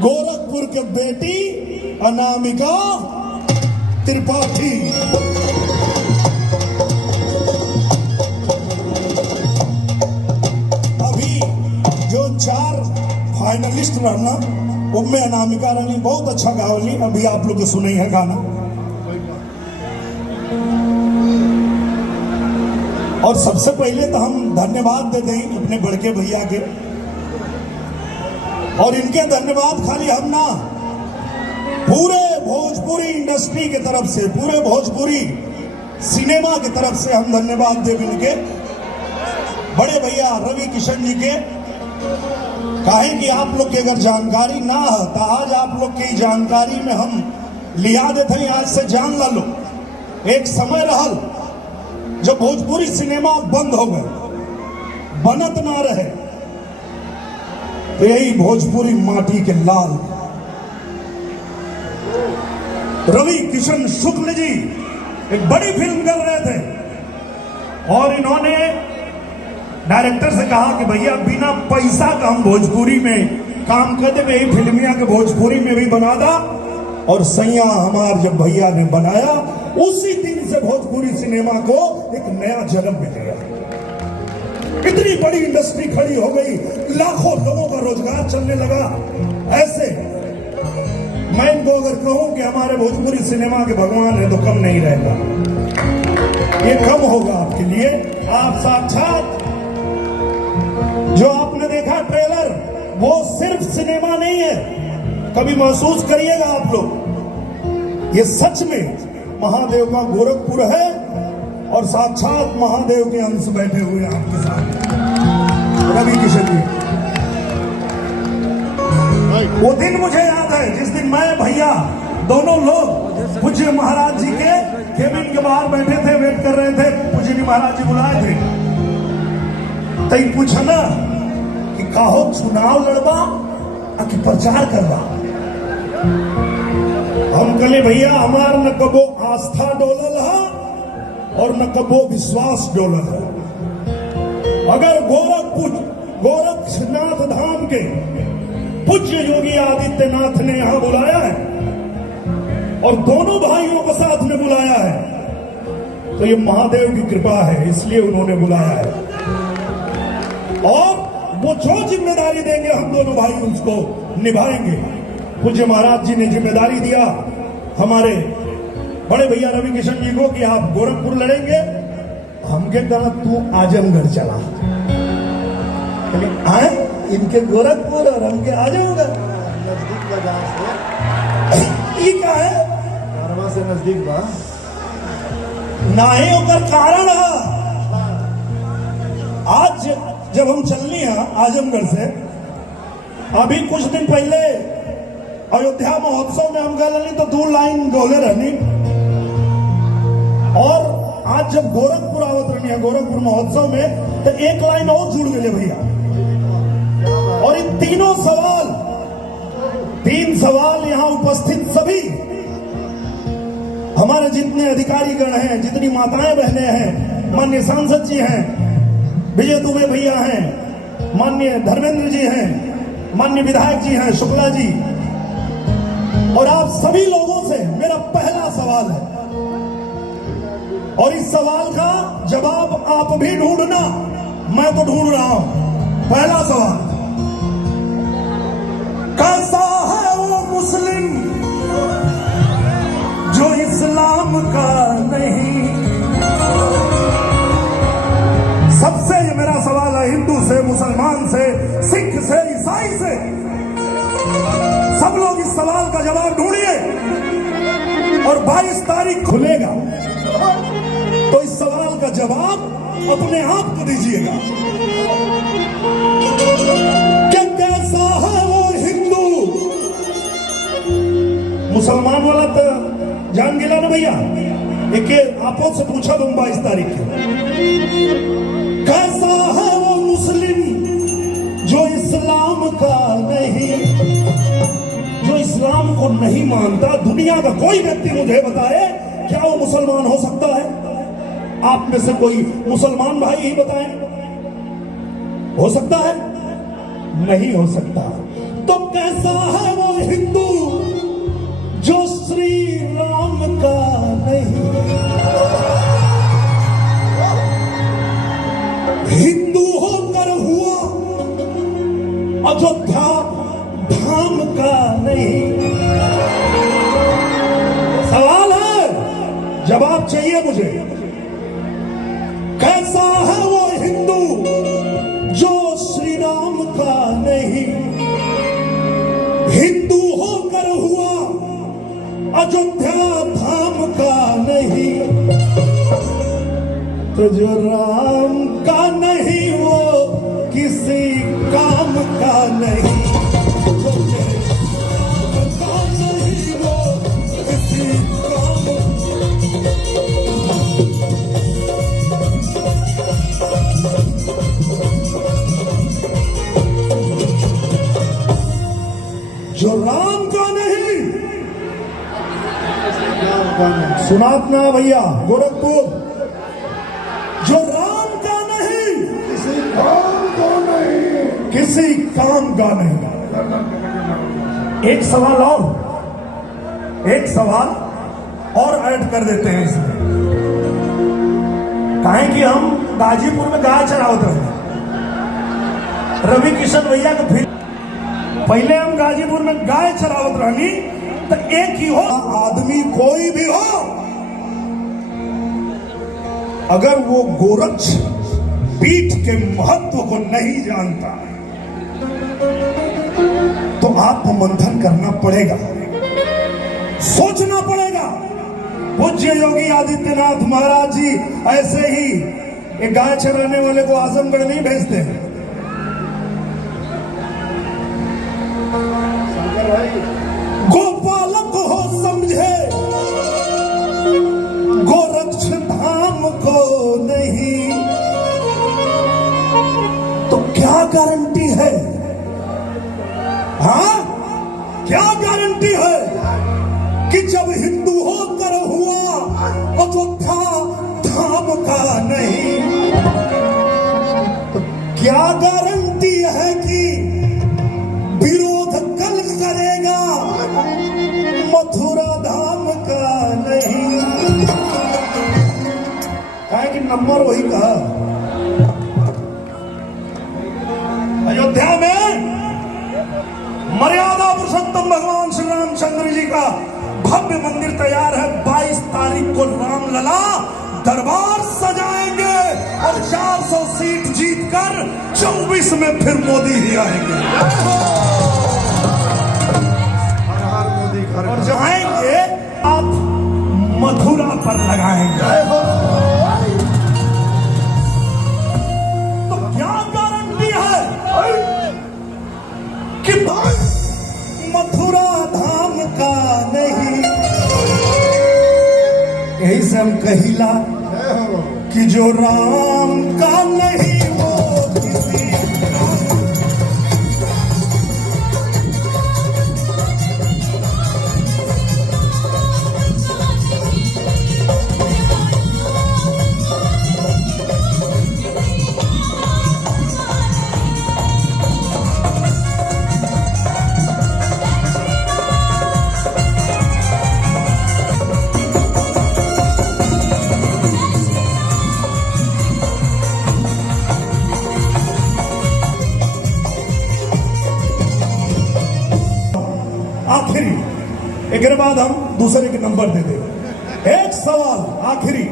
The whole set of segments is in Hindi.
गोरखपुर के बेटी अनामिका त्रिपाठी। अभी जो 4 फाइनलिस्ट रहना उनमें अनामिका रानी बहुत अच्छा गावली। अभी आप लोग सुने है गाना। और सबसे पहले तो हम धन्यवाद देते हैं अपने बड़के भैया के। और इनके धन्यवाद खाली हम ना, पूरे भोजपुरी इंडस्ट्री की तरफ से, पूरे भोजपुरी सिनेमा की तरफ से हम धन्यवाद देव इनके बड़े भैया रवि किशन जी के। काहे कि आप लोग की अगर जानकारी ना है तो आज आप लोग की जानकारी में हम लिया देते हैं। आज से जान ला लो, एक समय रहल जब भोजपुरी सिनेमा बंद हो गए, बनत ना रहे, तो यही भोजपुरी माटी के लाल रवि किशन शुक्ल जी एक बड़ी फिल्म कर रहे थे और इन्होंने डायरेक्टर से कहा कि भैया बिना पैसा का हम भोजपुरी में काम कर दे, यही फिल्मिया के भोजपुरी में भी बना दा। और सैया हमार जब भैया ने बनाया, उसी दिन से भोजपुरी सिनेमा को एक नया जन्म मिल गया। इतनी बड़ी इंडस्ट्री खड़ी हो गई, लाखों लोगों का रोजगार चलने लगा। ऐसे मैं इनको अगर कहूं कि हमारे भोजपुरी सिनेमा के भगवान है तो कम नहीं रहेगा, ये कम होगा आपके लिए। आप साक्षात जो आपने देखा ट्रेलर, वो सिर्फ सिनेमा नहीं है, कभी महसूस करिएगा आप लोग, ये सच में महादेव का गोरखपुर है और साक्षात महादेव के अंश बैठे हुए हैं आपके साथ। रवि किशन जी, वो दिन मुझे याद है जिस दिन मैं भैया दोनों लोग पूज्य महाराज जी के केबिन के बाहर बैठे थे, वेट कर रहे थे, पूज्य जी महाराज जी बुलाए थे। तई पूछा ना कि काहो चुनाव लड़बा कि प्रचार करवा। हम कहले भैया हमार न कबो आस्था डोलल है और न कबो विश्वास डोलल है। अगर गोरखनाथ धाम के पूज्य योगी आदित्यनाथ ने यहां बुलाया है और दोनों भाइयों को साथ में बुलाया है, तो ये महादेव की कृपा है, इसलिए उन्होंने बुलाया है। और वो जो जिम्मेदारी देंगे हम दोनों भाई उसको निभाएंगे। पूज्य महाराज जी ने जिम्मेदारी दिया हमारे बड़े भैया रवि किशन जी को कि आप गोरखपुर लड़ेंगे। हमके कहा तू आजमगढ़ चला, आए इनके गोरखपुर और हमके आजमगढ़ नजदीक का, जहां ये क्या है, कारवा से नजदीक बा ना ही होकर कारण है। आज जब हम चलनी है आजमगढ़ से, अभी कुछ दिन पहले अयोध्या महोत्सव में हम गए तो 2 लाइन गोले रहनी, और आज जब गोरखपुर आवत रहनी है गोरखपुर महोत्सव में तो 1 लाइन और जुड़ गए भैया। और इन 3 सवाल यहां उपस्थित सभी हमारे जितने अधिकारीगण हैं, जितनी माताएं बहनें हैं, माननीय सांसद जी हैं, विजय दुबे भैया हैं, माननीय धर्मेंद्र जी हैं, माननीय विधायक जी हैं, शुक्ला जी, और आप सभी लोगों से मेरा पहला सवाल है, और इस सवाल का जवाब आप भी ढूंढना, मैं तो ढूंढ रहा हूं। पहला सवाल, कैसा है वो मुस्लिम जो इस्लाम का नहीं। सबसे ये मेरा सवाल है, हिंदू से, मुसलमान से, सिख से, ईसाई से, सब लोग इस सवाल का जवाब ढूंढिए। और 22 तारीख खुलेगा तो इस सवाल का जवाब अपने आप को दीजिएगा। क्या कैसा है वो हिंदू, मुसलमान वाला तो जान गिला ना भैया, एक आपो से पूछा तुम 22 तारीख की। कैसा है वो मुस्लिम जो इस्लाम का नहीं, जो इस्लाम को नहीं मानता। दुनिया का कोई व्यक्ति मुझे बताए क्या वो मुसलमान हो सकता है? आप में से कोई मुसलमान भाई ही बताएं, हो सकता है? नहीं हो सकता। तो कैसा है वो हिंदू जो श्री राम का नहीं? हिंदू होकर हुआ अयोध्या धाम का नहीं। सवाल है, जवाब चाहिए मुझे। कैसा है वो हिंदू जो श्री राम का नहीं? हिंदू होकर हुआ अयोध्या धाम का नहीं। तो जो राम का नहीं वो किसी काम का नहीं। जो राम का नहीं, सुनात ना भैया गोरखपुर, जो राम का नहीं किसी काम को नहीं, किसी काम का नहीं। एक सवाल और ऐड कर देते हैं इसमें। काहे कि हम गाजीपुर में गाय चरावत रहे, रवि किशन भैया के फिर पहले हम गाजीपुर में गाय चरावत रहनी। तो एक ही हो आदमी, कोई भी हो, अगर वो गोरक्ष पीठ के महत्व को नहीं जानता तो आत्ममंथन करना पड़ेगा, सोचना पड़ेगा। पूज्य योगी आदित्यनाथ महाराज जी ऐसे ही एक गाय चराने वाले को आजमगढ़ नहीं भेजते हैं। गोपालक हो समझे गोरक्ष धाम को नहीं। तो क्या गारंटी है? हाँ, क्या गारंटी है कि जब हिंदू होकर हुआ अयोध्या धाम का नहीं? तो क्या गारंटी है कि विरोध कल करेगा मथुरा धाम का नहीं? है कि नंबर वही का। अयोध्या में मर्यादा पुरुषोत्तम भगवान श्री रामचंद्र जी का भव्य मंदिर तैयार है। 22 तारीख को रामलला दरबार सजाएंगे और 400 सीट जीतकर 24 में फिर मोदी ही आएंगे। और जाएंगे आप मथुरा पर लगाएंगे। तो क्या गारंटी है कि मथुरा धाम का नहीं? यही से हम कहिला कि जो राम का नहीं वो किसी आखिरी, एक बाद हम दूसरे के नंबर दे देंगे। एक सवाल आखिरी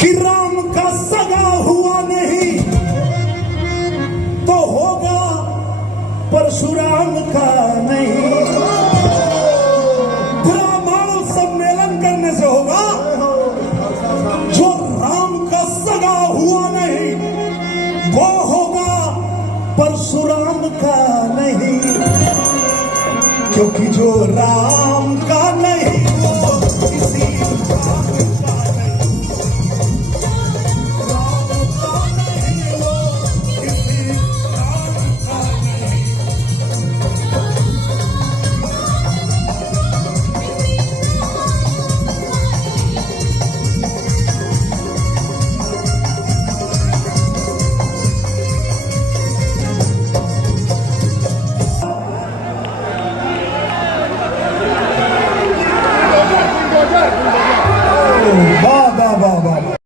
कि राम का सगा हुआ नहीं तो होगा परशुराम का नहीं? ब्राह्मण सम्मेलन करने से होगा। जो राम का सगा हुआ नहीं वो होगा परशुराम का नहीं, क्योंकि जो राम का नहीं वो किसी राम का नहीं। राम का नहीं वो किसी राम का नहीं। वाह